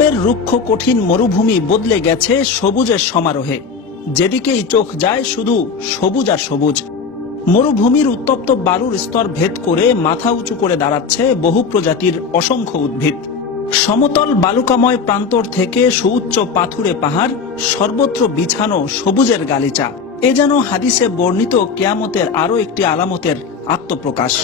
আরবের রুক্ষ কঠিন মরুভূমি বদলে গেছে সবুজের সমারোহে। যেদিকেই চোখ যায় শুধু সবুজ আর সবুজ। মরুভূমির উত্তপ্ত বালুর স্তর ভেদ করে মাথা উঁচু করে দাঁড়াচ্ছে বহু প্রজাতির অসংখ্য উদ্ভিদ। সমতল বালুকাময় প্রান্তর থেকে সুউচ্চ পাথুরে পাহাড়, সর্বত্র বিছানো সবুজের গালিচা। এ যেন হাদিসে বর্ণিত কিয়ামতের আরো একটি আলামতের আত্মপ্রকাশ।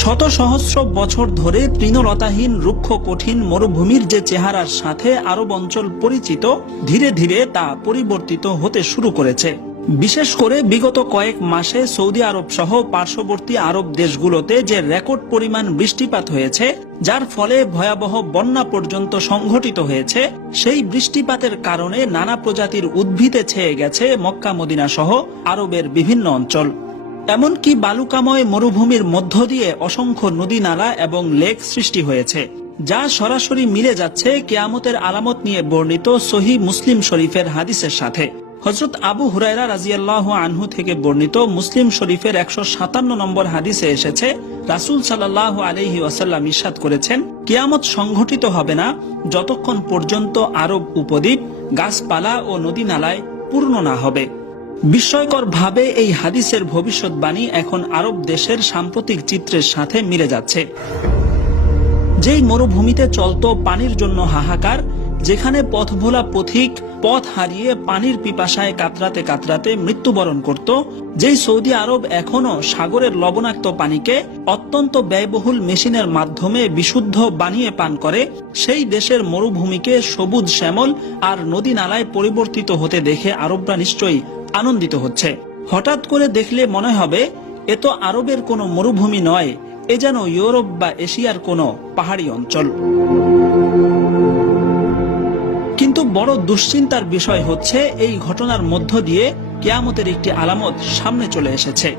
শত সহস্র বছর ধরে তৃণলতাহীন রুক্ষ কঠিন মরুভূমির যে চেহারার সাথে আরব অঞ্চল পরিচিত, ধীরে ধীরে তা পরিবর্তিত হতে শুরু করেছে। বিশেষ করে বিগত কয়েক মাসে সৌদি আরব সহ পার্শ্ববর্তী আরব দেশগুলোতে যে রেকর্ড পরিমাণ বৃষ্টিপাত হয়েছে, যার ফলে ভয়াবহ বন্যা পর্যন্ত সংঘটিত হয়েছে, সেই বৃষ্টিপাতের কারণে নানা প্রজাতির উদ্ভিদে ছেয়ে গেছে মক্কা মদিনা সহ আরবের বিভিন্ন অঞ্চল। এমনকি বালুকাময় মরুভূমির মধ্য দিয়ে অসংখ্য নদী নালা এবং লেক সৃষ্টি হয়েছে, যা সরাসরি মিলে যাচ্ছে কিয়ামতের আলামত নিয়ে বর্ণিত সহিহ মুসলিম শরীফের হাদিসের সাথে। হযরত আবু হুরায়রা রাদিয়াল্লাহু আনহু থেকে বর্ণিত মুসলিম শরীফের ১৫৭ নম্বর হাদিসে এসেছে, রাসূল সাল্লাল্লাহু আলাইহি ওয়াসাল্লাম ইরশাদ করেছেন, কিয়ামত সংঘটিত হবে না যতক্ষণ পর্যন্ত আরব উপদ্বীপ গাছপালা ও নদী নালায় পূর্ণ না হবে। বিস্ময়কর ভাবে এই হাদিসের ভবিষ্যৎবাণী এখন আরব দেশের সাম্প্রতিক চিত্রের সাথে মিলে যাচ্ছে। যেই মরুভূমিতে চলতো পানির জন্য হাহাকার, যেখানে পথভোলা পথিক পথ হারিয়ে পানির পিপাসায় কাতরাতে কাতরাতে মৃত্যুবরণ করত, যেই সৌদি আরব এখনো সাগরের লবণাক্ত পানিকে অত্যন্ত ব্যয়বহুল মেশিনের মাধ্যমে বিশুদ্ধ বানিয়ে পান করে, সেই দেশের মরুভূমিকে সবুজ শ্যামল আর নদী নালায় পরিবর্তিত হতে দেখে আরবরা নিশ্চয়ই আনন্দিত হচ্ছে। হঠাৎ করে দেখলে মনে হবে এ তো আরবের কোনো মরুভূমি নয়, এ যেন ইউরোপ বা এশিয়ার কোনো পাহাড়ি অঞ্চল। কিন্তু বড় দুশ্চিন্তার বিষয় হচ্ছে, এই ঘটনার মধ্য দিয়ে কিয়ামতের একটি আলামত সামনে চলে এসেছে।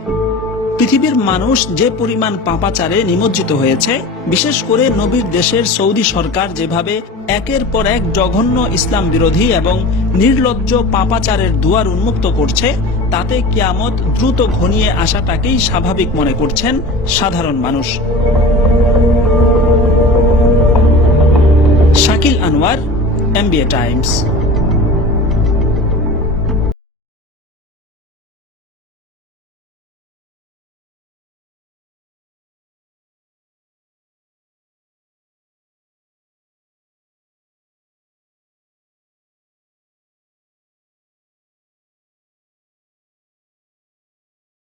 পৃথিবীর মানুষ যে পরিমাণ পাপাচারে নিমজ্জিত হয়েছে, বিশেষ করে নবীর দেশের সৌদি সরকার যেভাবে একের পর এক জঘন্য ইসলাম বিরোধী এবং নির্লজ্জ পাপাচারের দুয়ার উন্মুক্ত করছে, তাতে কিয়ামত দ্রুত ঘনিয়ে আসাটাকেই স্বাভাবিক মনে করছেন সাধারণ মানুষ। Shakil Anwar, MBA Times.